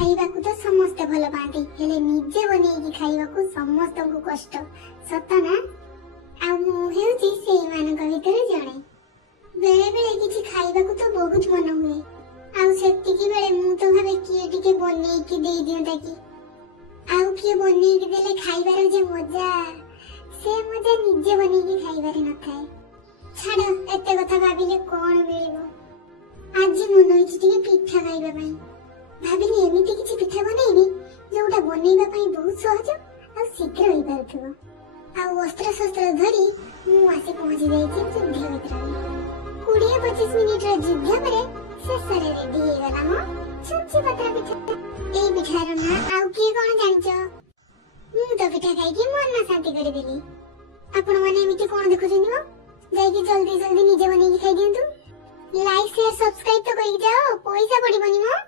खाइबाकू तो समस्त भल पाती हेले निजे बनेकी खाइबाकू समस्त को कष्ट सत ना आ मु हेउची सेही मानक भितर जणे बेले बेले किछि खाइबाकू तो बहुत मन हुए आउ सेतिकी बेले मु तो भाबे किए टिके बनेकी देई दियंता कि आउ किए बनेकी देले खाइबार जे मजा से मजा निजे बनेकी खाइबार न थाए छाड़ एते कथा भाबिले कोन मिलिबो आज मन होइछि टिके पिठा खाइबा पई भाबिली एमिति किछि पिठा बनेइबी जोटा बनेइबा पई बहुत सहज आ शीघ्र होई पारथबो आ वस्त्र शस्त्र धरी मु आसी पहुंची जाइछि युद्ध भितर 20-25 मिनिट रे युद्ध परे शेष रे रेडी हे गला हो छुंची पत्रा पिठा ए पिठार ना आउ की कोन जानिचो मु तो पिठा खाइ कि मन शांति करि देली आपण माने एमिति कोन देखुछिनि हो जाई कि जल्दी जल्दी निजे बनेकी खाइ दियंतु लाइक शेयर सब्सक्राइब तो करि जाओ पैसा पड़िबनी हो।